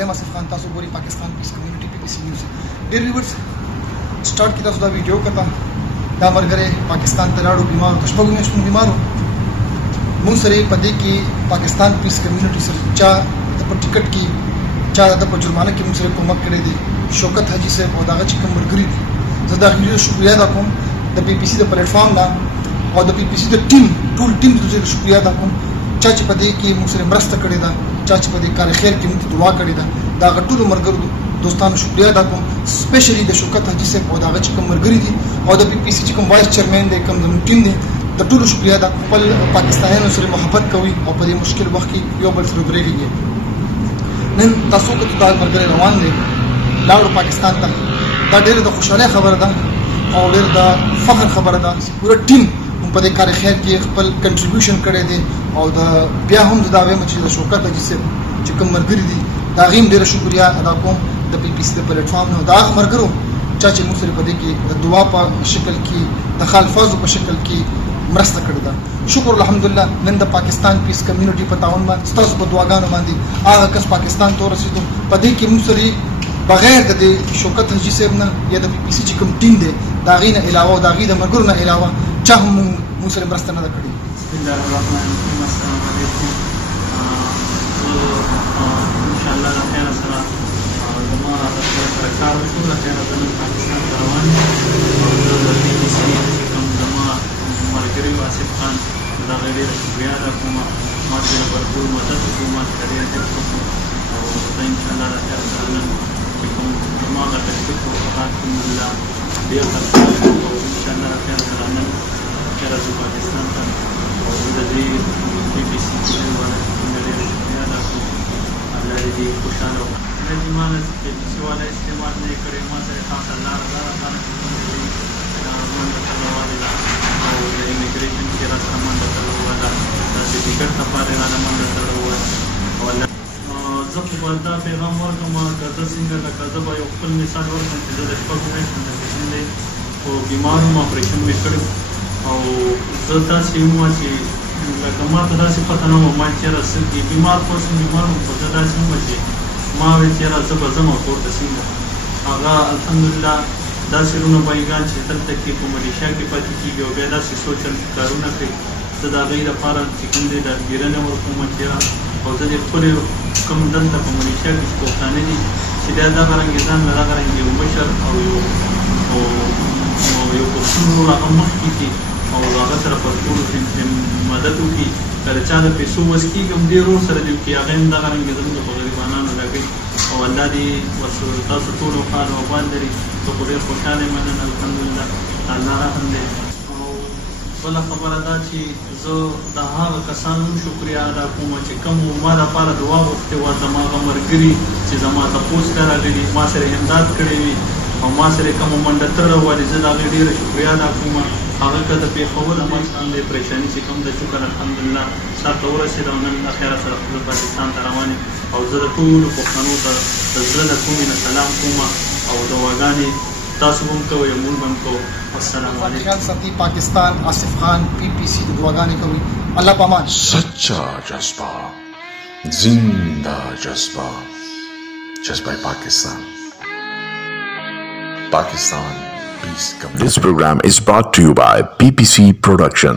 زم آصف خان تاسو ګوري پاکستان پیس کمیونټي PPC نیوز ډیر ویورز سٹارټ کی تاسو دا ویډیو کته دا مرګره پاکستان ته لاړو بیمار تشبګو مې بیمارو مون سره پدې کې پاکستان پیس کمیونټي سره چا د ټیکټ کې چا د جرمانه کې مون سره کومک کړی دی شوکت حاجی صاحب او داغه چې کوم مرګري دي زه دا غوښتل شکریا ادا کوم د PPC د پلیټ فارم دا او د PPC د ټیم ټول ټیم ته شکریا ادا کوم چا چې پدې کې مون سره مرسته کړې ده چا چې پدې کار خیر کې مون دعا کړې ده دا غټول مرګرو دوستانو شکریا ادا کوم سپیشلی د شوکت حاجی صاحب او داغه چې کوم مرګري دي او د PPC چې کوم وایس چیرمن دی کوم زموږ ټیم دی د ټولو شکریا ادا خپل پاکستانیانو سره محبت کوي او په دې مشکل وخت کې یو بل سره درېږي نن تاسو ته دا مرګري روان دي لاړو پاکستان ته دا ډېر د خوشاله خبره ده او ډېر د فخر خبره ده چې پوره ټیم په دې کار خیر کې خپل کنټریبیوشن کړی دی او د بیا هم دا وایم چې د شوکت حاجی صاحب چې کوم مرګري دي دا غیم ډېر شکریا ادا کوم د PPC د پلیټ فارم نو دا مرګرو چا چې موږ سره په دې کې د دعا په شکل کې د خالفازو په شکل کې مرسته کړې ده شکر الحمدلله نن د پاکستان پیس کمیونټي په تعاون باندې تاسو په دعاګانو باندې هغه کس پاکستان ته ورسېدو په دې کې موږ سره بغیر د شوکت حاجی صاحب نه یا د PPC چې کوم ټیم دی دا غي نه علاوه دا غي د مرګرو نه علاوه چا هم موږ سره مرسته نه کړې بسم الله الرحمن الرحیم السلام علیکم ان شاء الله خیر سره زموږ سره کار وشو د خیر د پاکستان روان او د PPC کوم زموږ مرګري آصف خان دا غیر شکریا ده کوم ما سره ورکول مدد کوم کړی دی او ان شاء الله خیر سره کوم زموږ د تشکر او خدمت الله بیا تاسو ان شاء الله خیر سره کله چې پاکستان ته او د دې PPC ټول ولا ډېر شکریا ده الله دې خوشاله وکړي د ایمان د PPC ولا استعمال نه کړي ما سره خاص الله رضا باندې او د ایمیګریشن چې را سره منډه تړلو ولا د ټیکټ لپاره را منډه تړلو ولا زه خو به دا پیغام ورکړم که زه څنګه لکه زه به یو خپل مثال ورکړم چې زه د شپږو میاشتو نه پیشن دی خو بیمار وم اپریشن مې کړی او زه داسې وم چې لکه ما ته داسې پته نه وه ما چېرې څه دي بیمار خو شم بیمار وم خو زه داسې وم چې ما ویل چېرې زه به ځم او کور ته څنګه هغه الحمدلله داسې رونه بایګان چې دلته کې په ملیشیا کې پاتې کېږي او بیا داسې سوچل کارونه کوي زه د هغوی لپاره چې کوم دی د ګیرنه ورکوم چېرې او زه د خپلې کوم دلته په ملیشیا کې چې پښتانه دي چې بیا دغه رنګې ځان له دغه رنګ یو مشر او یو پښتون ورور هغه مخکې کړي او هغه سره په ټولو مدد وکړي که د چا د پیسو وس کېږي هم ډېر ور سره دي وکړي هغه هم دغه رنګې زموږ په غریبانانو لګوي او الله دې تاسو ټولو خیر او بال لري زه خو ډېر خوشحاله یم نن الحمدلله الله رحم دی بله خبره دا چې زه د هغه کسانو هم شکریا ادا کوم چې کوم ما لپاره دعا غوښتې وه زما هغه ملګري چې زما تپوس ته راغلي ما سره امداد کړی وي او ما سره کومه منډه تړله ولې زه د هغې ډېره شکریا ادا کوم هغه که د پېښور عمل باندې پریشاني چې کوم د شکر الحمدلله سر ته ورسېد او نن اخیره سره خپل پاکستان ته روان یم او زه د ټولو پښتنو ته د زړه له کومې نه سلام کوم او دعاګانې تاسو هم کوئ موږ هم کوو السلام علیکم خیال ساتي پاکستان آصف خان PPC د دعاګانې کوي الله پامان सच्चा जज्बा जिंदा जज्बा जज्बा Pakistan Pakistan Peace Committee. This program is brought to you by PPC Production.